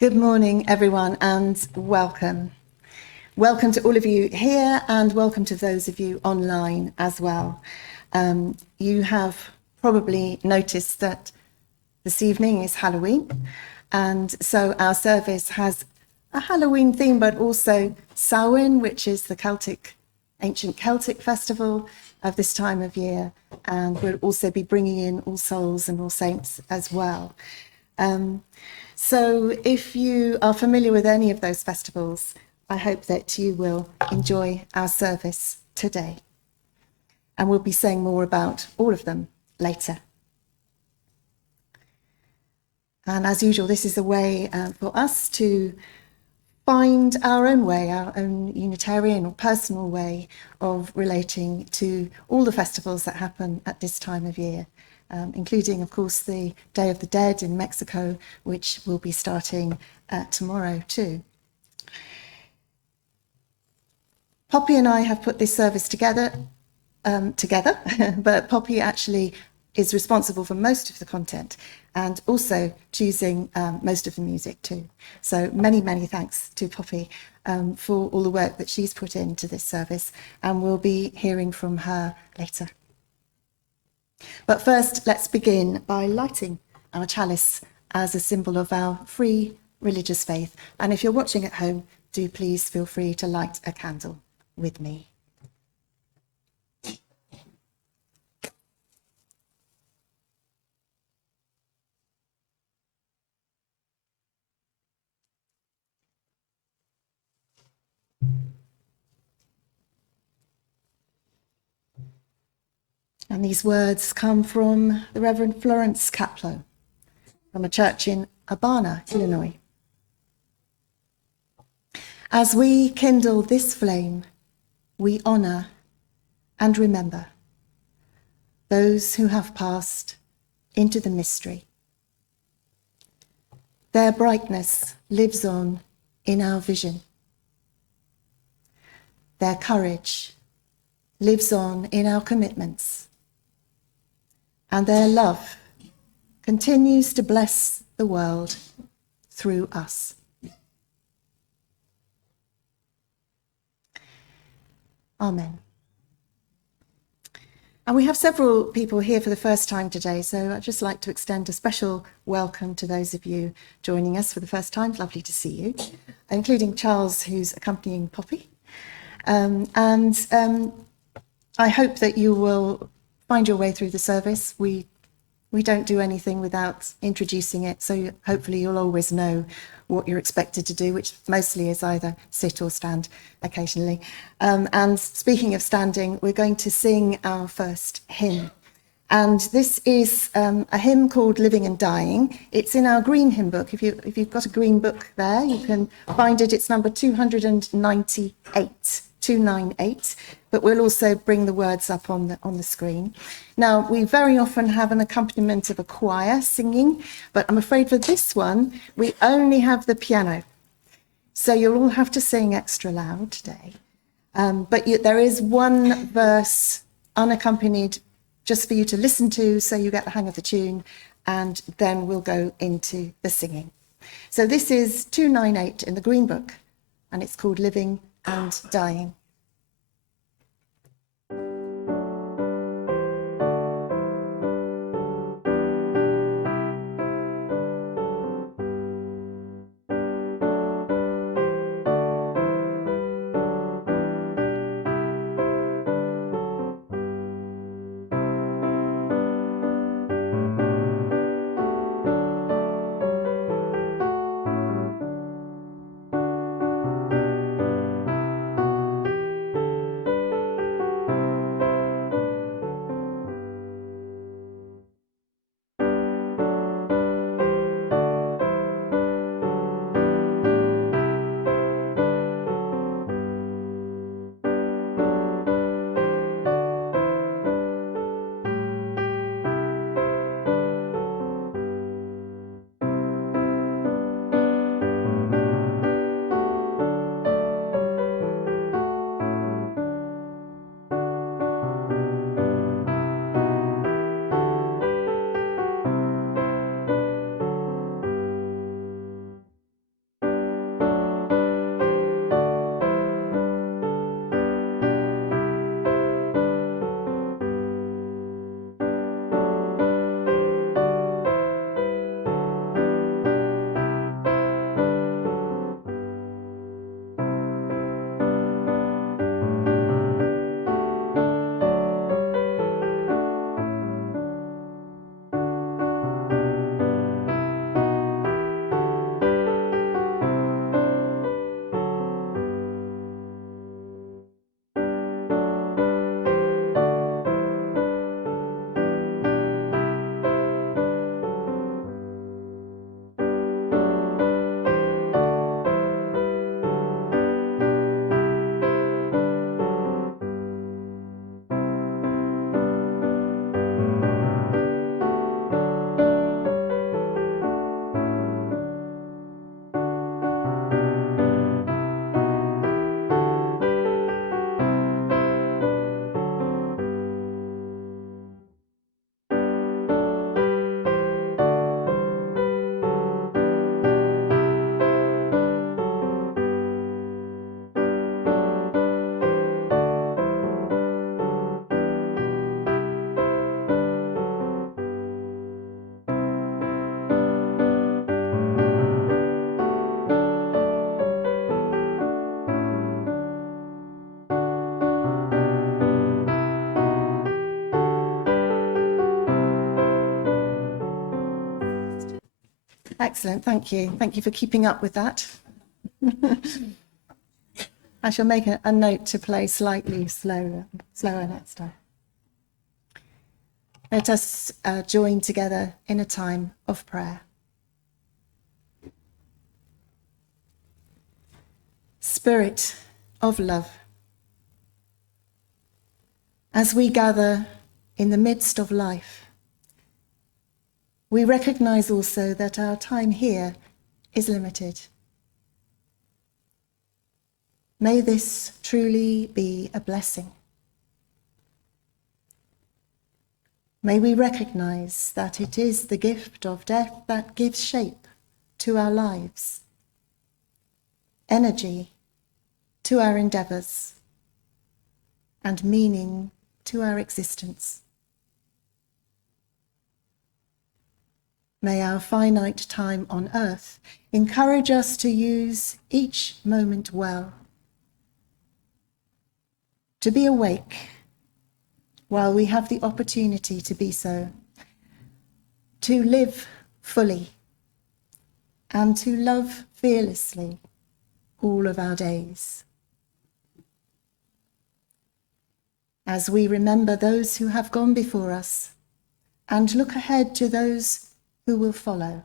Good morning, everyone, and welcome. Welcome to all of you here, and welcome to those of you online as well. You have probably noticed that this evening is Halloween, and so our service has a Halloween theme, but also Samhain, which is the ancient Celtic festival of this time of year, and we'll also be bringing in All Souls and All Saints as well. So if you are familiar with any of those festivals, I hope that you will enjoy our service today. And we'll be saying more about all of them later. And as usual, this is a way for us to find our own way, our own Unitarian or personal way of relating to all the festivals that happen at this time of year. Including, of course, the Day of the Dead in Mexico, which will be starting tomorrow too. Poppy and I have put this service together, but Poppy actually is responsible for most of the content and also choosing most of the music too. So many, many thanks to Poppy for all the work that she's put into this service, and we'll be hearing from her later. But first, let's begin by lighting our chalice as a symbol of our free religious faith. And if you're watching at home, do please feel free to light a candle with me. And these words come from the Reverend Florence Kaplow from a church in Urbana, Illinois. As we kindle this flame, we honor and remember those who have passed into the mystery. Their brightness lives on in our vision. Their courage lives on in our commitments. And their love continues to bless the world through us. Amen. And we have several people here for the first time today, so I'd just like to extend a special welcome to those of you joining us for the first time. Lovely to see you, including Charles, who's accompanying Poppy. I hope that you will find your way through the service. We don't do anything without introducing it, so hopefully you'll always know what you're expected to do, which mostly is either sit or stand occasionally. And speaking of standing, we're going to sing our first hymn. And this is a hymn called Living and Dying. It's in our green hymn book. If you've got a green book there, you can find it. It's number 298. 298, but we'll also bring the words up on the screen. Now, we very often have an accompaniment of a choir singing, but I'm afraid for this one, we only have the piano. So you'll all have to sing extra loud today. But there is one verse unaccompanied just for you to listen to, so you get the hang of the tune, and then we'll go into the singing. So this is 298 in the green book, and it's called Living and Dying. Excellent, thank you. Thank you for keeping up with that. I shall make a note to play slightly slower next time. Let us join together in a time of prayer. Spirit of love, as we gather in the midst of life, we recognize also that our time here is limited. May this truly be a blessing. May we recognize that it is the gift of death that gives shape to our lives, energy to our endeavors, and meaning to our existence. May our finite time on earth encourage us to use each moment well, to be awake while we have the opportunity to be so, to live fully, and to love fearlessly all of our days. As we remember those who have gone before us and look ahead to those who will follow,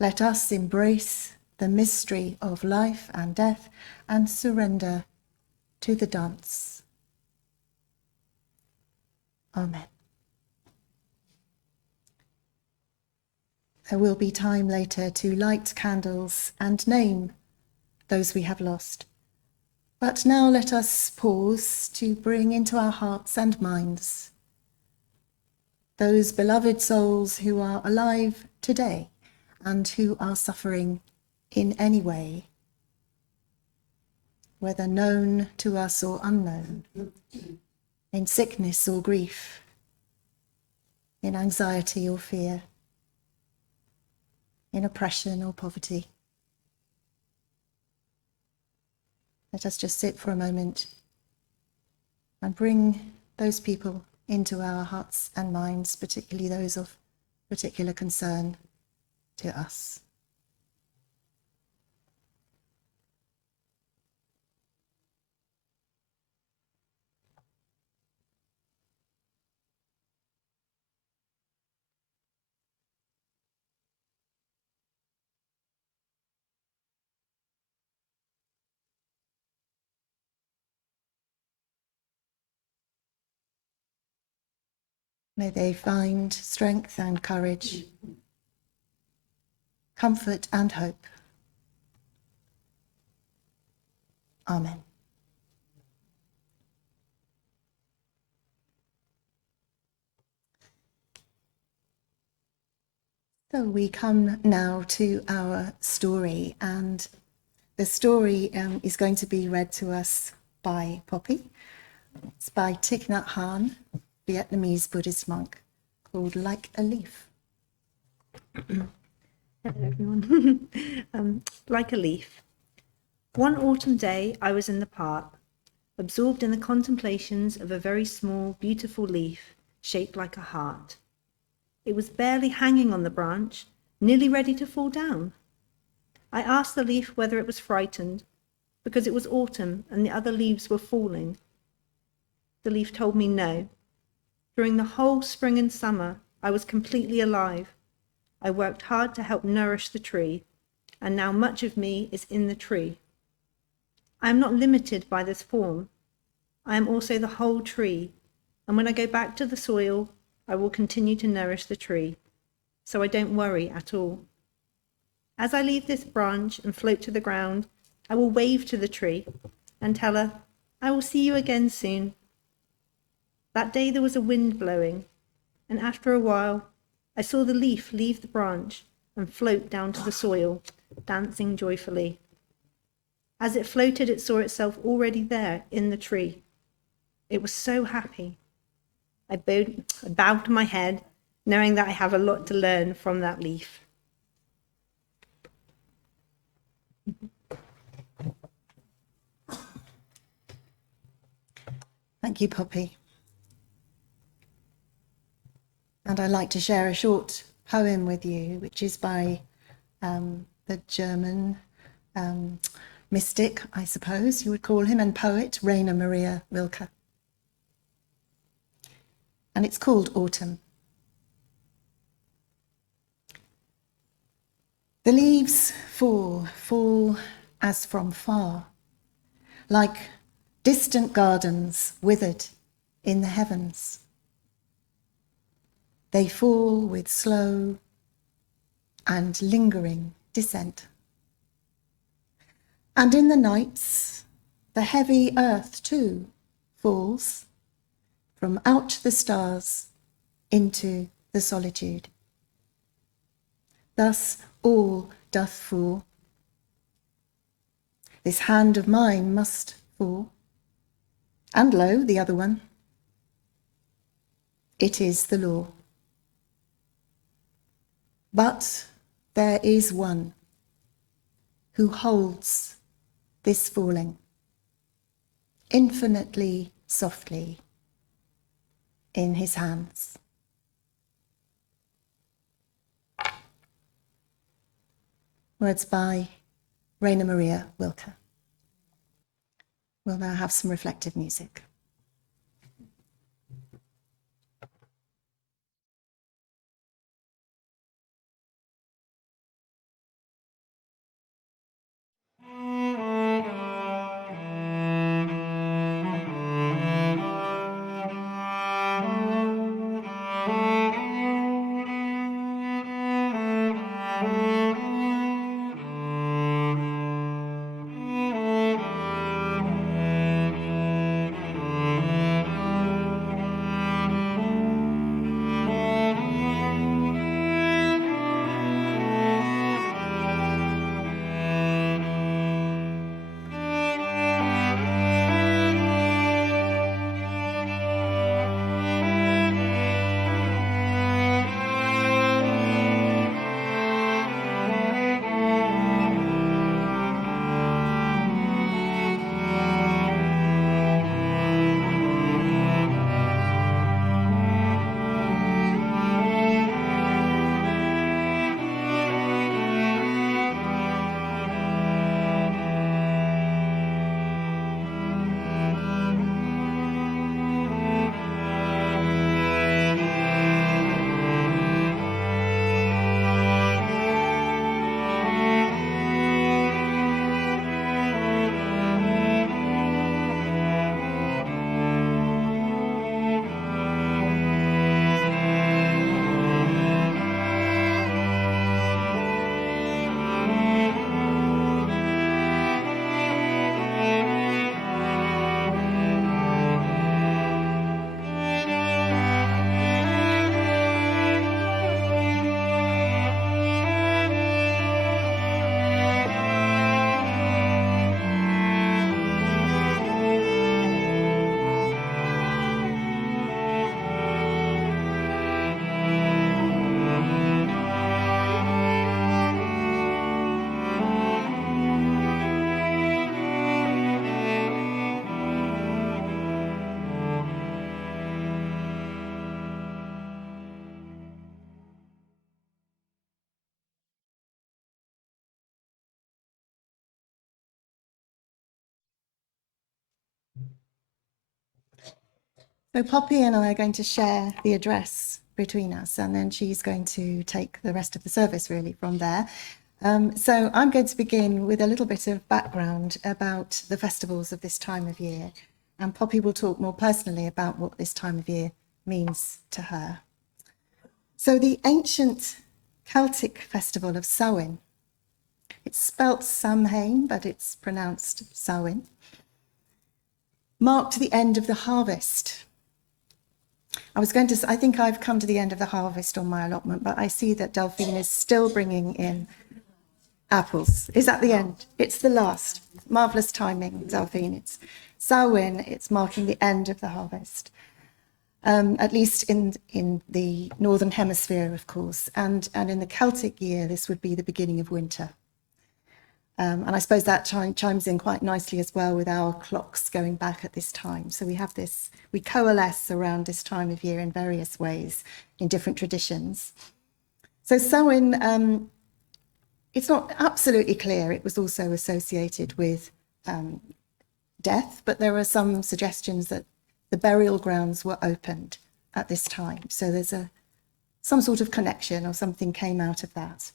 let us embrace the mystery of life and death and surrender to the dance. Amen. There will be time later to light candles and name those we have lost. But now let us pause to bring into our hearts and minds those beloved souls who are alive today and who are suffering in any way, whether known to us or unknown, in sickness or grief, in anxiety or fear, in oppression or poverty. Let us just sit for a moment and bring those people into our hearts and minds, particularly those of particular concern to us. May they find strength and courage, comfort and hope. Amen. So we come now to our story, and the story is going to be read to us by Poppy. It's by Thich Nhat Hanh, Vietnamese Buddhist monk, called Like a Leaf. Hello everyone. Like a leaf. One autumn day I was in the park, absorbed in the contemplations of a very small, beautiful leaf shaped like a heart. It was barely hanging on the branch, nearly ready to fall down. I asked the leaf whether it was frightened, because it was autumn and the other leaves were falling. The leaf told me no. During the whole spring and summer, I was completely alive. I worked hard to help nourish the tree, and now much of me is in the tree. I am not limited by this form. I am also the whole tree, and when I go back to the soil, I will continue to nourish the tree, so I don't worry at all. As I leave this branch and float to the ground, I will wave to the tree and tell her, I will see you again soon. That day there was a wind blowing, and after a while, I saw the leaf leave the branch and float down to the soil, dancing joyfully. As it floated, it saw itself already there in the tree. It was so happy. I bowed my head, knowing that I have a lot to learn from that leaf. Thank you, Poppy. And I'd like to share a short poem with you, which is by the German mystic, I suppose you would call him, and poet, Raine Maria Rilke. And it's called Autumn. The leaves fall as from far, like distant gardens withered in the heavens. They fall with slow and lingering descent. And in the nights, the heavy earth too falls from out the stars into the solitude. Thus all doth fall. This hand of mine must fall. And lo, the other one. It is the law. But there is one who holds this falling infinitely softly in his hands. Words by Raine Maria Rilke. We'll now have some reflective music. So Poppy and I are going to share the address between us, and then she's going to take the rest of the service really from there. So I'm going to begin with a little bit of background about the festivals of this time of year, and Poppy will talk more personally about what this time of year means to her. So the ancient Celtic festival of Samhain, it's spelt Samhain, but it's pronounced Samhain, marked the end of the harvest. I think I've come to the end of the harvest on my allotment, but I see that Delphine is still bringing in apples. Is that the end? It's the last. Marvellous timing, Delphine. It's Samhain, it's marking the end of the harvest. At least in the Northern Hemisphere, of course. And in the Celtic year, this would be the beginning of winter. And I suppose that chimes in quite nicely as well with our clocks going back at this time. So we have this, we coalesce around this time of year in various ways, in different traditions. So Samhain, it's not absolutely clear it was also associated with death, but there are some suggestions that the burial grounds were opened at this time. So there's some sort of connection or something came out of that.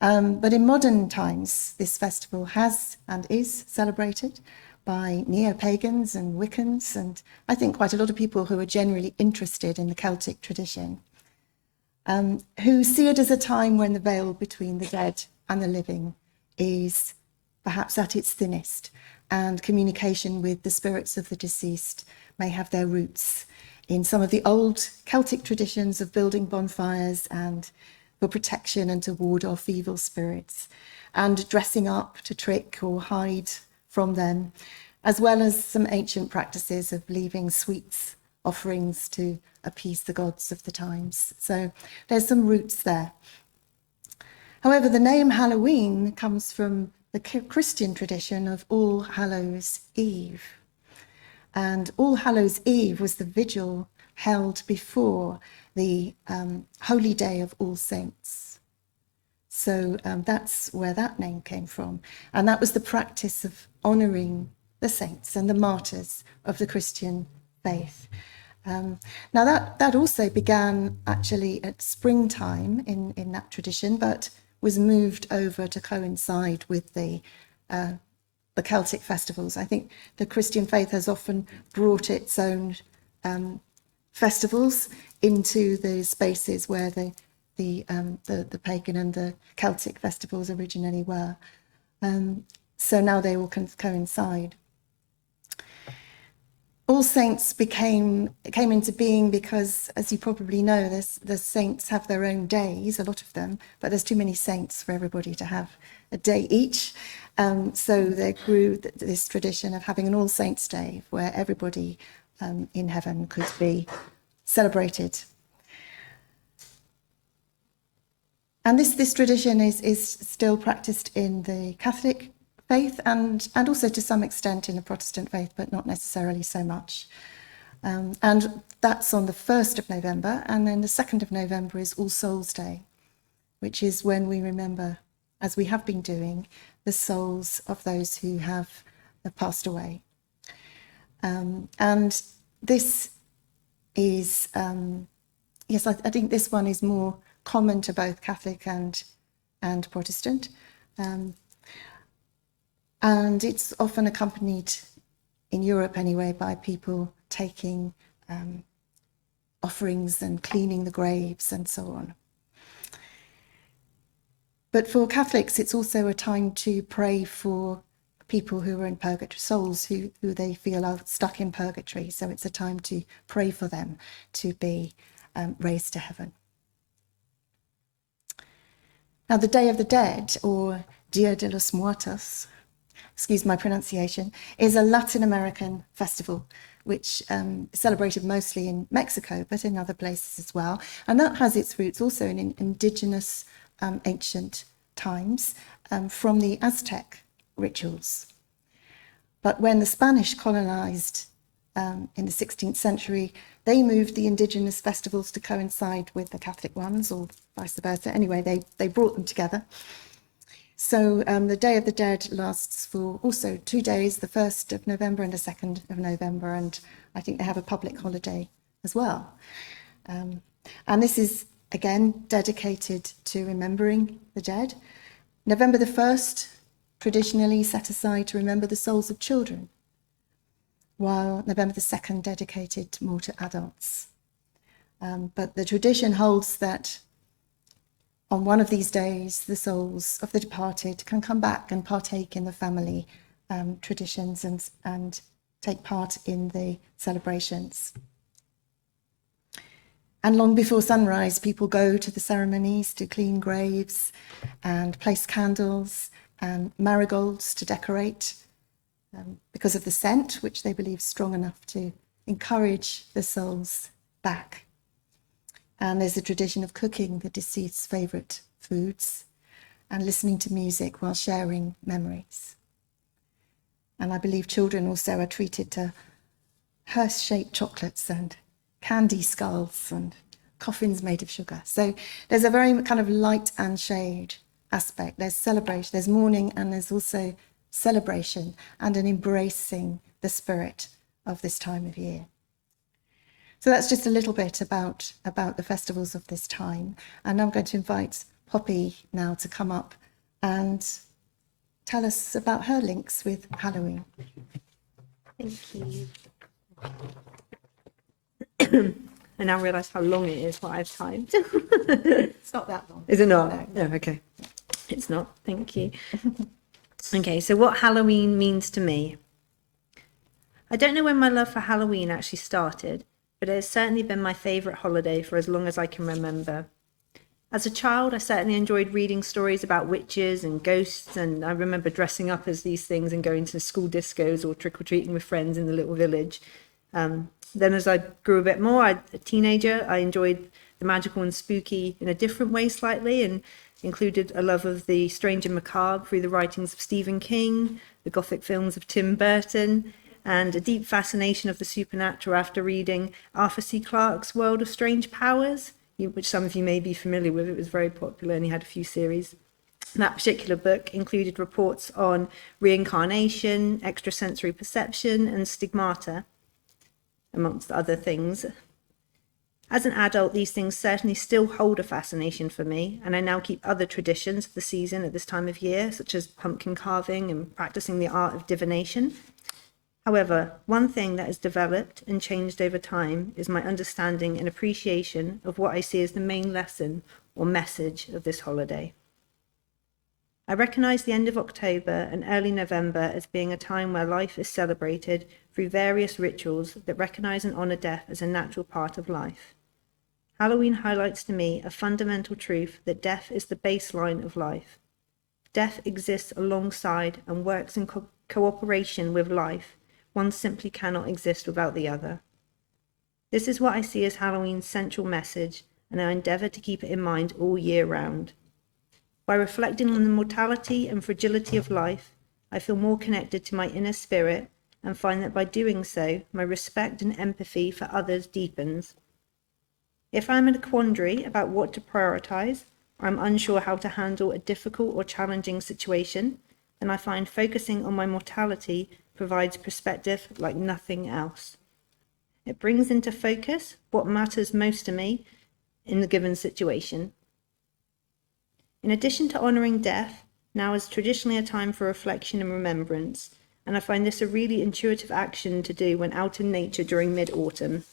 But in modern times, this festival has and is celebrated by neo-pagans and Wiccans, and I think quite a lot of people who are generally interested in the Celtic tradition, who see it as a time when the veil between the dead and the living is perhaps at its thinnest, and communication with the spirits of the deceased may have their roots in some of the old Celtic traditions of building bonfires and for protection and to ward off evil spirits, and dressing up to trick or hide from them, as well as some ancient practices of leaving sweets, offerings to appease the gods of the times. So there's some roots there. However, the name Halloween comes from the Christian tradition of All Hallows Eve. And All Hallows Eve was the vigil held before the holy day of All Saints. So that's where that name came from. And that was the practice of honouring the saints and the martyrs of the Christian faith. Now that also began actually at springtime in that tradition, but was moved over to coincide with the Celtic festivals. I think the Christian faith has often brought its own festivals into the spaces where the pagan and the Celtic festivals originally were. So now they all coincide. All Saints came into being because, as you probably know, the saints have their own days, a lot of them, but there's too many saints for everybody to have a day each. So there grew this tradition of having an All Saints Day where everybody in heaven could be celebrated. And this tradition is still practiced in the Catholic faith and also to some extent in the Protestant faith, but not necessarily so much. And that's on the 1st of November, and then the 2nd of November is All Souls Day, which is when we remember, as we have been doing, the souls of those who have passed away. And this is, yes, I think this one is more common to both Catholic and Protestant. And it's often accompanied, in Europe anyway, by people taking offerings and cleaning the graves and so on. But for Catholics, it's also a time to pray for people who are in purgatory, souls who they feel are stuck in purgatory. So it's a time to pray for them to be raised to heaven. Now, the Day of the Dead, or Dia de los Muertos, excuse my pronunciation, is a Latin American festival which is celebrated mostly in Mexico, but in other places as well. And that has its roots also in indigenous ancient times from the Aztec rituals. But when the Spanish colonized in the 16th century, they moved the indigenous festivals to coincide with the Catholic ones, or vice versa. Anyway, they brought them together. So the Day of the Dead lasts for also 2 days, the 1st of November and the 2nd of November, and I think they have a public holiday as well. And this is, again, dedicated to remembering the dead. November the 1st, traditionally set aside to remember the souls of children, while November the 2nd dedicated more to adults. But the tradition holds that on one of these days, the souls of the departed can come back and partake in the family traditions and take part in the celebrations. And long before sunrise, people go to the ceremonies to clean graves and place candles and marigolds to decorate because of the scent, which they believe is strong enough to encourage the souls back. And there's a tradition of cooking the deceased's favourite foods and listening to music while sharing memories. And I believe children also are treated to hearse-shaped chocolates and candy skulls and coffins made of sugar. So there's a very kind of light and shade aspect. There's celebration, there's mourning, and there's also celebration and an embracing the spirit of this time of year. So that's just a little bit about the festivals of this time. And I'm going to invite Poppy now to come up and tell us about her links with Halloween. Thank you. I now realise how long it is what I've typed. It's not that long. Is it not? No. Oh, okay. It's not. Thank you. Okay, so what Halloween means to me. I don't know when my love for Halloween actually started, but it has certainly been my favourite holiday for as long as I can remember. As a child, I certainly enjoyed reading stories about witches and ghosts, and I remember dressing up as these things and going to school discos or trick-or-treating with friends in the little village. Then as I grew a bit more, a teenager, I enjoyed the magical and spooky in a different way slightly, and included a love of the strange and macabre through the writings of Stephen King, the Gothic films of Tim Burton, and a deep fascination of the supernatural after reading Arthur C. Clarke's World of Strange Powers, which some of you may be familiar with. It was very popular and he had a few series. That particular book included reports on reincarnation, extrasensory perception, and stigmata, amongst other things. As an adult, these things certainly still hold a fascination for me, and I now keep other traditions of the season at this time of year, such as pumpkin carving and practicing the art of divination. However, one thing that has developed and changed over time is my understanding and appreciation of what I see as the main lesson or message of this holiday. I recognise the end of October and early November as being a time where life is celebrated through various rituals that recognise and honour death as a natural part of life. Halloween highlights to me a fundamental truth that death is the baseline of life. Death exists alongside and works in cooperation with life. One simply cannot exist without the other. This is what I see as Halloween's central message, and I endeavour to keep it in mind all year round. By reflecting on the mortality and fragility of life, I feel more connected to my inner spirit and find that by doing so, my respect and empathy for others deepens. If I'm in a quandary about what to prioritise, or I'm unsure how to handle a difficult or challenging situation, then I find focusing on my mortality provides perspective like nothing else. It brings into focus what matters most to me in the given situation. In addition to honouring death, now is traditionally a time for reflection and remembrance, and I find this a really intuitive action to do when out in nature during mid-autumn.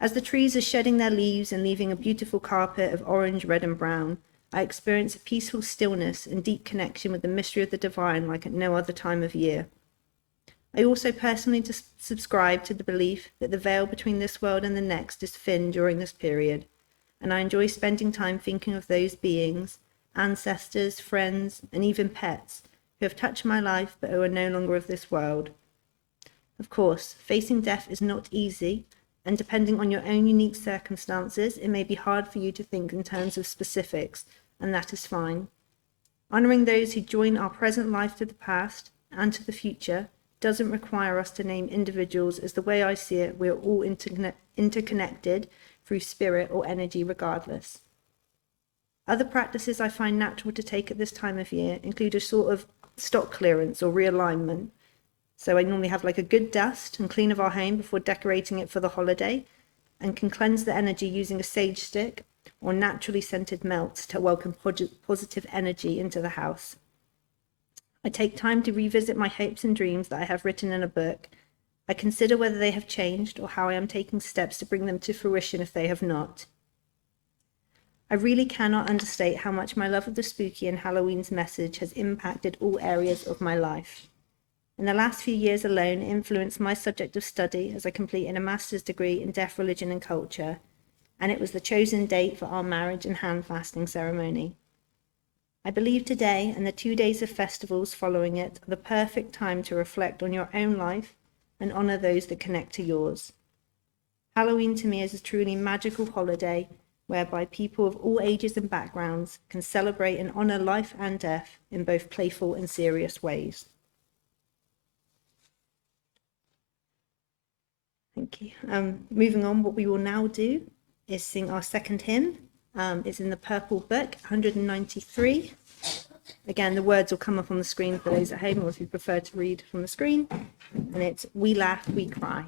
As the trees are shedding their leaves and leaving a beautiful carpet of orange, red and brown, I experience a peaceful stillness and deep connection with the mystery of the divine like at no other time of year. I also personally subscribe to the belief that the veil between this world and the next is thin during this period, and I enjoy spending time thinking of those beings, ancestors, friends, and even pets who have touched my life but who are no longer of this world. Of course, facing death is not easy, and depending on your own unique circumstances, it may be hard for you to think in terms of specifics, and that is fine. Honouring those who join our present life to the past and to the future doesn't require us to name individuals, as the way I see it, we are all interconnected through spirit or energy regardless. Other practices I find natural to take at this time of year include a sort of stock clearance or realignment. So I normally have like a good dust and clean of our home before decorating it for the holiday, and can cleanse the energy using a sage stick or naturally scented melts to welcome positive energy into the house. I take time to revisit my hopes and dreams that I have written in a book. I consider whether they have changed or how I am taking steps to bring them to fruition if they have not. I really cannot understate how much my love of the spooky and Halloween's message has impacted all areas of my life. In the last few years alone, it influenced my subject of study as I completed a master's degree in deaf religion and culture, and it was the chosen date for our marriage and hand fasting ceremony. I believe today and the 2 days of festivals following it are the perfect time to reflect on your own life and honour those that connect to yours. Halloween to me is a truly magical holiday whereby people of all ages and backgrounds can celebrate and honour life and death in both playful and serious ways. Thank you. Moving on, what we will now do is sing our second hymn. It's in the purple book, 193. Again, the words will come up on the screen for those at home, or if you prefer to read from the screen. And it's "We Laugh, We Cry."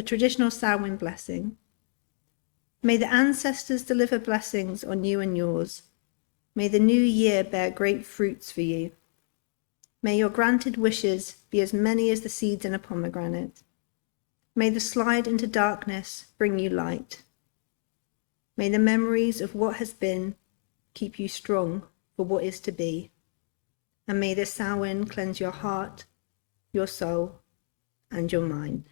a traditional Samhain blessing. May the ancestors deliver blessings on you and yours. May the new year bear great fruits for you. May your granted wishes be as many as the seeds in a pomegranate. May the slide into darkness bring you light. May the memories of what has been keep you strong for what is to be. And may this Samhain cleanse your heart, your soul, and your mind.